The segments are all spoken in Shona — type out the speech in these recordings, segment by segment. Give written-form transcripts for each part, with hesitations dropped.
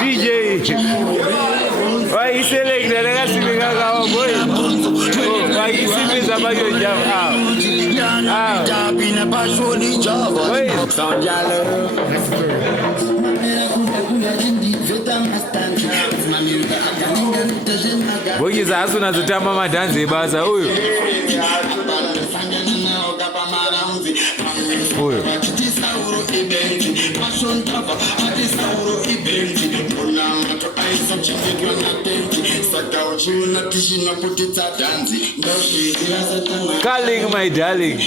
DJ, why you select the legacy boy? Why you see me about your job? Boy, is as soon as the time of my dance, basa huyu. Calling my darling.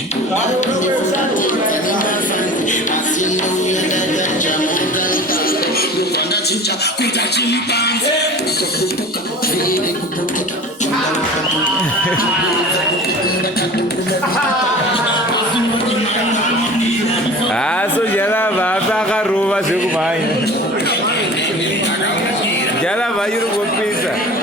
So jala baba ruwa sikumanya. Jala bayuru kupisa.